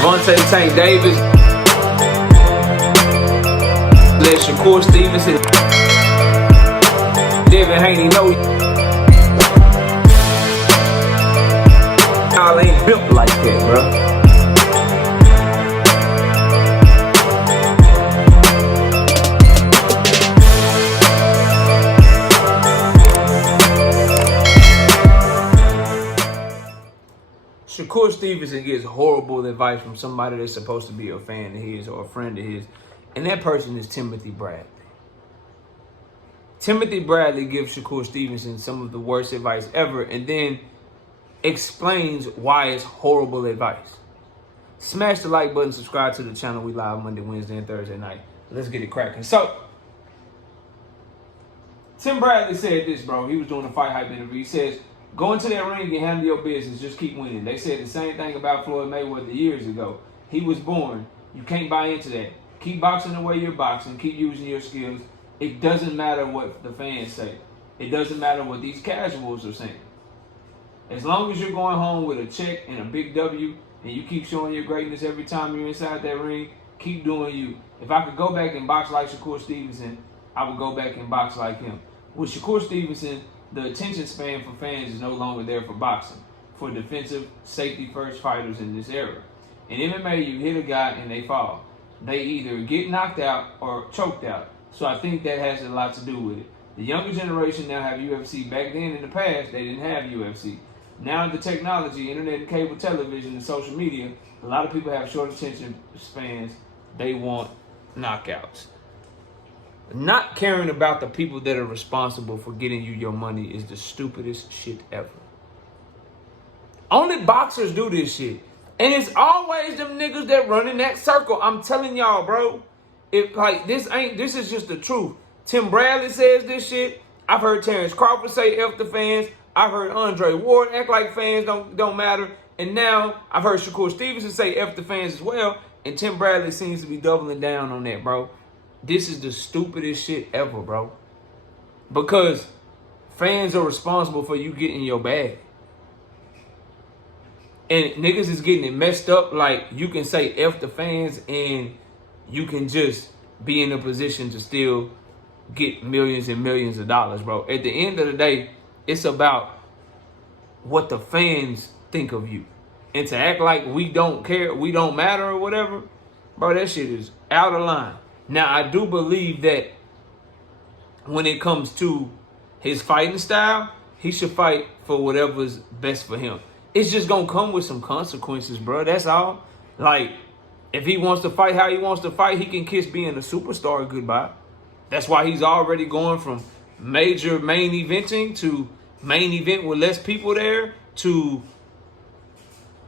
Gervonta Tank Davis. Let Shakur Stevenson. Devin Haney know y'all ain't built like that, bro. Shakur Stevenson gets horrible advice from somebody that's supposed to be a fan of his or a friend of his, and that person is Timothy Bradley. Timothy Bradley gives Shakur Stevenson some of the worst advice ever and then explains why it's horrible advice. Smash the like button, subscribe to the channel. We live Monday, Wednesday, and Thursday night. Let's get it cracking. So, Tim Bradley said this, bro. He was doing a Fight Hype interview. He says, go into that ring and handle your business. Just keep winning. They said the same thing about Floyd Mayweather years ago. He was born. You can't buy into that. Keep boxing the way you're boxing. Keep using your skills. It doesn't matter what the fans say. It doesn't matter what these casuals are saying. As long as you're going home with a check and a big W and you keep showing your greatness every time you're inside that ring, keep doing you. If I could go back and box like Shakur Stevenson, I would go back and box like him. With Shakur Stevenson, the attention span for fans is no longer there for boxing, for defensive, safety-first fighters in this era. In MMA, you hit a guy and they fall. They either get knocked out or choked out. So I think that has a lot to do with it. The younger generation now have UFC. Back then in the past, they didn't have UFC. Now the technology, internet and cable television and social media, a lot of people have short attention spans. They want knockouts. Not caring about the people that are responsible for getting you your money is the stupidest shit ever. Only boxers do this shit. And it's always them niggas that run in that circle. I'm telling y'all, bro. If like this is just the truth. Tim Bradley says this shit. I've heard Terrence Crawford say F the fans. I've heard Andre Ward act like fans don't matter. And now I've heard Shakur Stevenson say F the fans as well. And Tim Bradley seems to be doubling down on that, bro. This is the stupidest shit ever, bro. Because fans are responsible for you getting your bag. And niggas is getting it messed up. Like, you can say F the fans and you can just be in a position to still get millions and millions of dollars, bro. At the end of the day, it's about what the fans think of you. And to act like we don't care, we don't matter or whatever, bro, that shit is out of line. Now, I do believe that when it comes to his fighting style, he should fight for whatever's best for him. It's just going to come with some consequences, bro. That's all. Like, if he wants to fight how he wants to fight, he can kiss being a superstar goodbye. That's why he's already going from major main eventing to main event with less people there to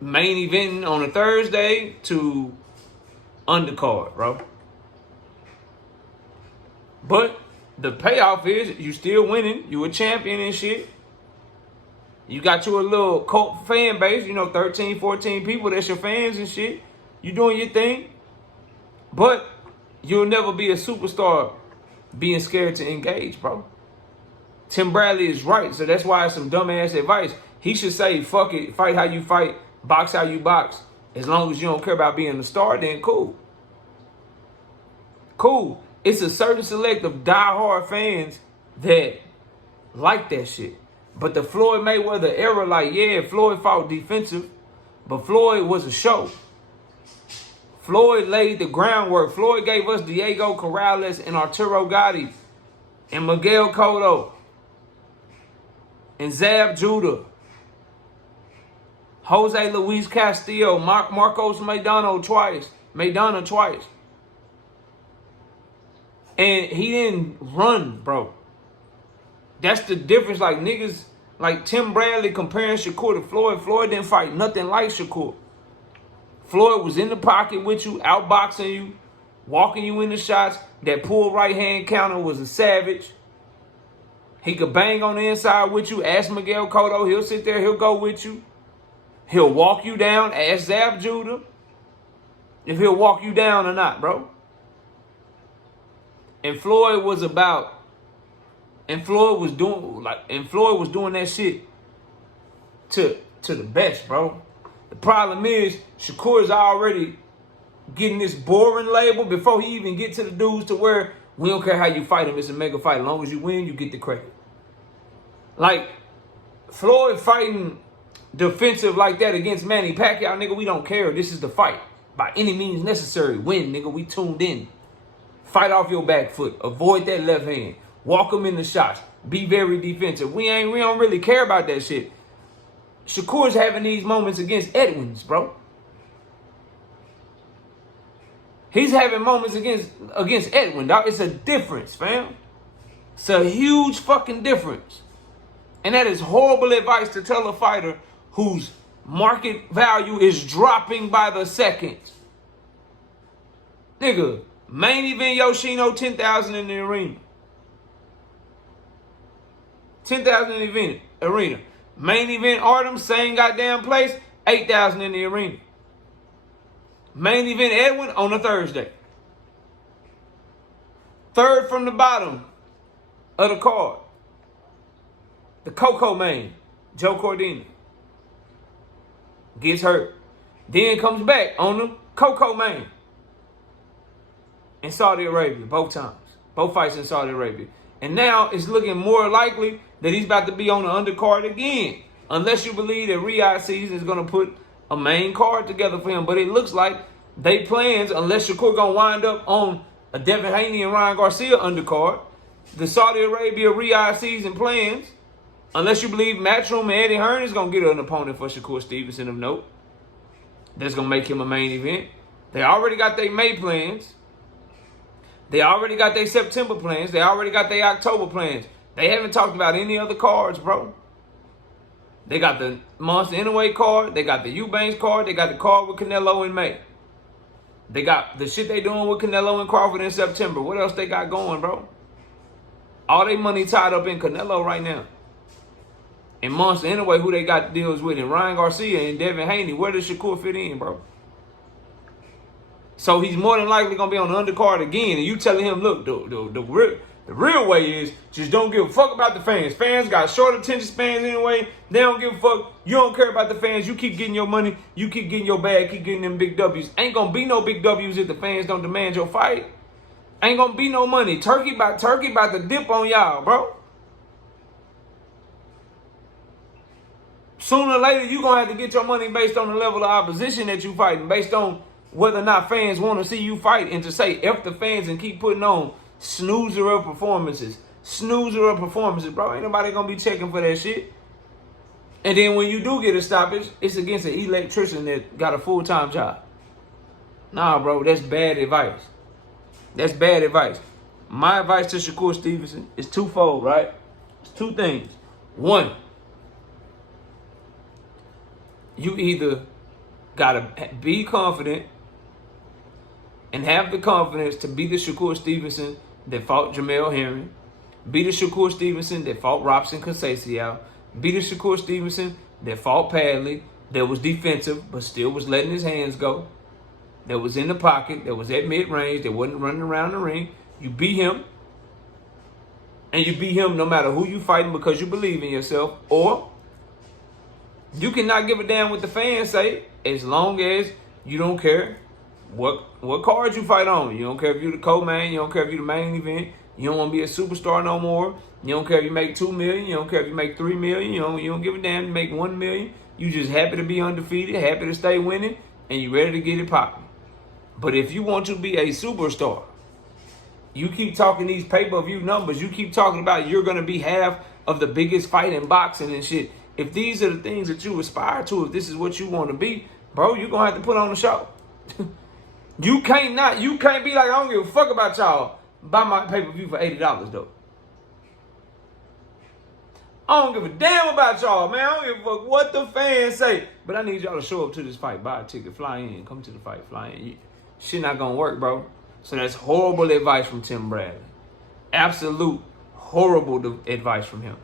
main eventing on a Thursday to undercard, bro. But the payoff is you still winning. You a champion and shit. You got you a little cult fan base, 13, 14 people. That's your fans and shit. You doing your thing. But you'll never be a superstar being scared to engage, bro. Tim Bradley is right. So that's why it's some dumbass advice. He should say, fuck it, fight how you fight, box how you box. As long as you don't care about being a star, then cool. Cool. It's a certain select of diehard fans that like that shit. But the Floyd Mayweather era, like, yeah, Floyd fought defensive, but Floyd was a show. Floyd laid the groundwork. Floyd gave us Diego Corrales and Arturo Gatti and Miguel Cotto and Zab Judah, Jose Luis Castillo, Marcos Maidana twice. And he didn't run, bro. That's the difference. Like, niggas, like Tim Bradley comparing Shakur to Floyd. Floyd didn't fight nothing like Shakur. Floyd was in the pocket with you, outboxing you, walking you in the shots. That pull right hand counter was a savage. He could bang on the inside with you. Ask Miguel Cotto. He'll sit there. He'll go with you. He'll walk you down. Ask Zab Judah if he'll walk you down or not, bro. And Floyd was doing that shit to the best, bro. The problem is Shakur is already getting this boring label before he even get to the dudes to where we don't care how you fight him. It's a mega fight. As long as you win, you get the credit. Like, Floyd fighting defensive like that against Manny Pacquiao, nigga, we don't care. This is the fight. By any means necessary. Win, nigga. We tuned in. Fight off your back foot. Avoid that left hand. Walk him in the shots. Be very defensive. We don't really care about that shit. Shakur's having these moments against Edwins, bro. He's having moments against Edwin, dog. It's a difference, fam. It's a huge fucking difference. And that is horrible advice to tell a fighter whose market value is dropping by the seconds. Nigga, main event Yoshino, 10,000 in the arena. 10,000 in the arena. Main event Artem, same goddamn place, 8,000 in the arena. Main event Edwin on a Thursday. Third from the bottom of the card. The Coco main, Joe Cordina. Gets hurt. Then comes back on the Coco main. In Saudi Arabia, both times. Both fights in Saudi Arabia. And now it's looking more likely that he's about to be on the undercard again. Unless you believe that Riyadh season is going to put a main card together for him. But it looks like they plans, unless Shakur going to wind up on a Devin Haney and Ryan Garcia undercard, the Saudi Arabia Riyadh season plans, unless you believe Matchroom and Eddie Hearn is going to get an opponent for Shakur Stevenson of note, that's going to make him a main event. They already got their May plans. They already got their September plans. They already got their October plans. They haven't talked about any other cards, bro. They got the Monster Inouye card. They got the Eubanks card. They got the card with Canelo in May. They got the shit they doing with Canelo and Crawford in September. What else they got going, bro? All their money tied up in Canelo right now. And Monster Inouye, who they got deals with, and Ryan Garcia and Devin Haney. Where does Shakur fit in, bro? So he's more than likely going to be on the undercard again. And you telling him, look, the real way is just don't give a fuck about the fans. Fans got short attention spans anyway. They don't give a fuck. You don't care about the fans. You keep getting your money. You keep getting your bag. Keep getting them big W's. Ain't going to be no big W's if the fans don't demand your fight. Ain't going to be no money. Turkey about to dip on y'all, bro. Sooner or later, you're going to have to get your money based on the level of opposition that you fighting, based on whether or not fans want to see you fight, and to say F the fans and keep putting on snoozer of performances. Snoozer of performances, bro. Ain't nobody going to be checking for that shit. And then when you do get a stoppage, it's against an electrician that got a full-time job. Nah, bro, that's bad advice. That's bad advice. My advice to Shakur Stevenson is twofold, right? It's two things. One, you either got to be confident and have the confidence to be the Shakur Stevenson that fought Jamel Herring, be the Shakur Stevenson that fought Robson Conceição, be the Shakur Stevenson that fought Padley, that was defensive but still was letting his hands go, that was in the pocket, that was at mid-range, that wasn't running around the ring. You beat him, and you beat him no matter who you fighting because you believe in yourself, or you cannot give a damn what the fans say as long as you don't care what cards you fight on. You don't care if you're the co-main. You don't care if you're the main event. You don't want to be a superstar no more. You don't care if you make $2 million. You don't care if you make $3 million. You don't give a damn. You make $1 million. You just happy to be undefeated, happy to stay winning, and you ready to get it popping. But if you want to be a superstar, you keep talking these pay-per-view numbers. You keep talking about you're going to be half of the biggest fight in boxing and shit. If these are the things that you aspire to, if this is what you want to be, bro, you're going to have to put on a show. You can't be like, I don't give a fuck about y'all. Buy my pay-per-view for $80, though. I don't give a damn about y'all, man. I don't give a fuck what the fans say. But I need y'all to show up to this fight. Buy a ticket, fly in, come to the fight, fly in. Shit not going to work, bro. So that's horrible advice from Tim Bradley. Absolute horrible advice from him.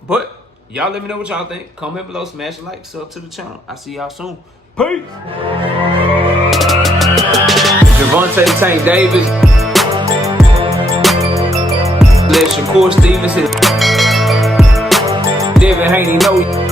But y'all let me know what y'all think. Comment below, smash a like, sub to the channel. I'll see y'all soon. Peace. Gervonta Tank Davis. Let Shakur Stevenson. Devin Haney know.